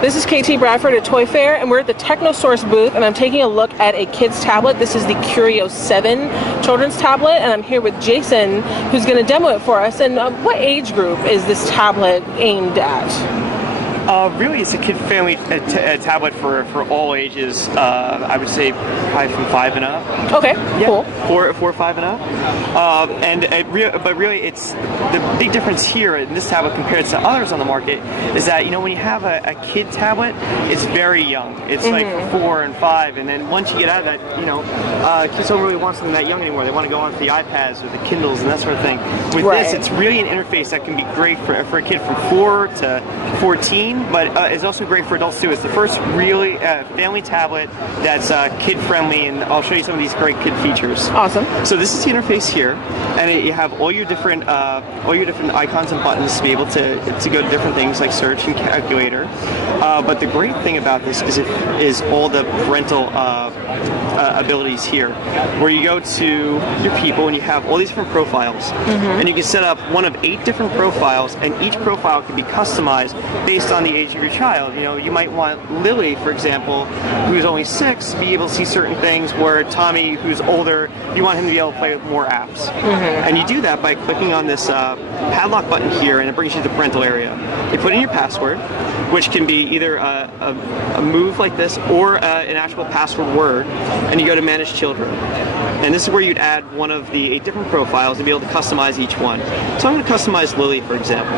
This is KT Bradford at Toy Fair, and we're at the TechnoSource booth, and I'm taking a look at a kid's tablet. This is the Kurio 7 children's tablet, and I'm here with Jason, who's going to demo it for us. And what age group is this tablet aimed at? Really, it's a kid-friendly tablet for all ages. I would say probably from 5 and up. Okay, yeah, cool. 4 or 5 and up. But really, it's the big difference here in this tablet compared to others on the market is that when you have a kid tablet, it's very young. It's like 4 and 5, and then once you get out of that, kids don't really want something that young anymore. They want to go onto the iPads or the Kindles and that sort of thing. With this, it's really an interface that can be great for a kid from 4 to 14. But it's also great for adults too. It's the first really family tablet that's kid-friendly, and I'll show you some of these great kid features. Awesome. So this is the interface here, and you have all your different icons and buttons to be able to go to different things like search and calculator. But the great thing about this is all the parental abilities here, where you go to your people and you have all these different profiles, and you can set up one of 8 different profiles, and each profile can be customized based on the age of your child. You might want Lily, for example, who's only 6, to be able to see certain things, where Tommy, who's older, you want him to be able to play with more apps. And you do that by clicking on this padlock button here, and it brings you to the parental area. You put in your password, which can be either a move like this or an actual password word, and you go to Manage Children. And this is where you'd add one of the 8 different profiles to be able to customize each one. So I'm going to customize Lily, for example.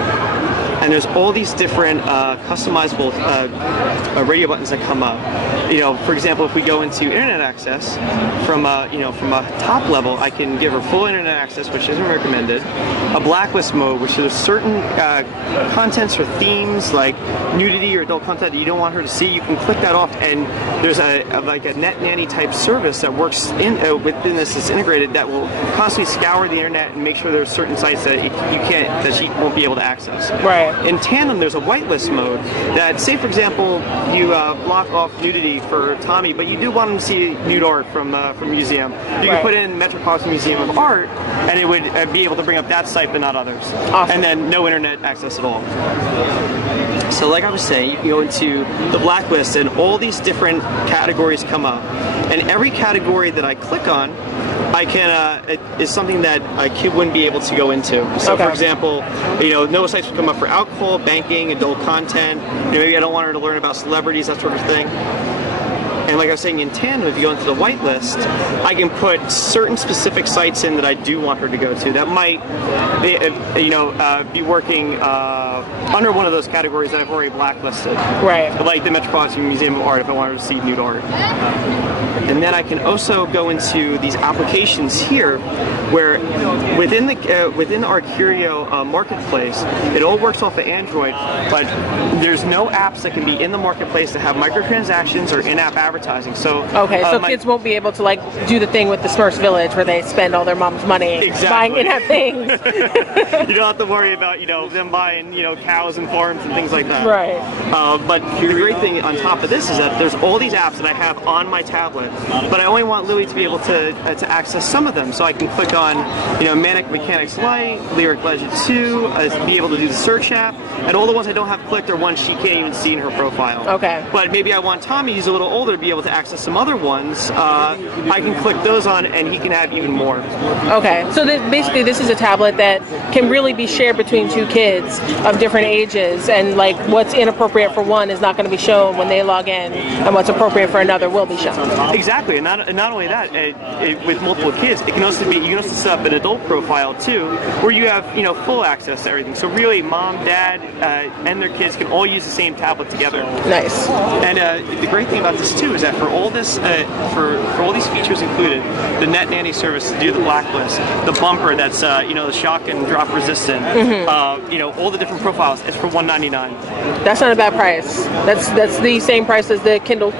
And there's all these different customizable radio buttons that come up. For example, if we go into internet access from a top level, I can give her full internet access, which isn't recommended. A blacklist mode, which there's certain contents or themes like nudity or adult content that you don't want her to see. You can click that off, and there's like a net nanny type service that works within this is integrated that will constantly scour the internet and make sure there's certain sites that she won't be able to access. Right. In tandem, there's a whitelist mode that, say for example, you block off nudity for Tommy, but you do want him to see nude art from a museum. You can put in Metropolitan Museum of Art, and it would be able to bring up that site but not others. Awesome. And then no internet access at all. So like I was saying, you can go into the blacklist, and all these different categories come up. And every category that I click on, I can is something that a kid wouldn't be able to go into. So, for example, no sites would come up for alcohol, banking, adult content. Maybe I don't want her to learn about celebrities, that sort of thing. And like I was saying, in tandem, if you go into the whitelist, I can put certain specific sites in that I do want her to go to that might, be working under one of those categories that I've already blacklisted. Right. Like the Metropolitan Museum of Art, if I wanted to see nude art. And then I can also go into these applications here, where within our Kurio marketplace, it all works off of Android, but there's no apps that can be in the marketplace that have microtransactions or in-app advertising. So so kids won't be able to do the thing with the Smurfs Village where they spend all their mom's money buying in-app things. You don't have to worry about them buying cows and farms and things like that. Right. But the great thing on top of this is that there's all these apps that I have on my tablet, but I only want Lily to be able to access some of them. So I can click on Manic Mechanics Lite, Lyric Legend 2, be able to do the search app, and all the ones I don't have clicked are ones she can't even see in her profile. Okay. But maybe I want Tommy, who's a little older, to be able to access some other ones. I can click those on, and he can have even more. Okay. So basically, this is a tablet that can really be shared between 2 kids of different ages, and like what's inappropriate for one is not going to be shown when they log in, and what's appropriate for another will be shown. Exactly, and not only that, with multiple kids, it can also be, you can also set up an adult profile too, where you have full access to everything. So really, mom, dad, and their kids can all use the same tablet together. Nice. And the great thing about this too is that for all this, for all these features included, the net nanny service to do the blacklist, the bumper that's the shock and drop resistant, all the different profiles, it's for $199. That's not a bad price. That's the same price as the Kindle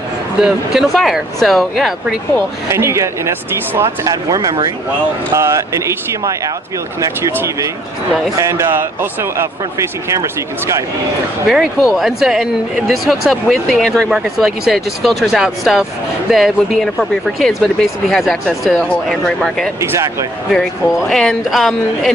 Fire. So yeah, pretty cool. And you get an SD slot to add more memory, an HDMI out to be able to connect to your TV. Nice. And also a front-facing camera so you can Skype. Very cool. And this hooks up with the Android market. So like you said, it just filters out out stuff that would be inappropriate for kids, but it basically has access to the whole Android market. Exactly. Very cool. And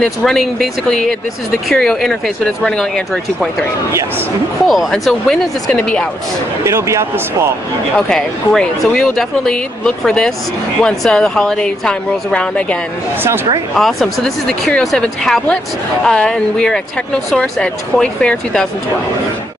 it's running basically, this is the Kurio interface, but it's running on Android 2.3. Yes. Cool. And so when is this going to be out? It'll be out this fall. Okay, great. So we will definitely look for this once the holiday time rolls around again. Sounds great. Awesome. So this is the Kurio 7 tablet, and we are at TechnoSource at Toy Fair 2012.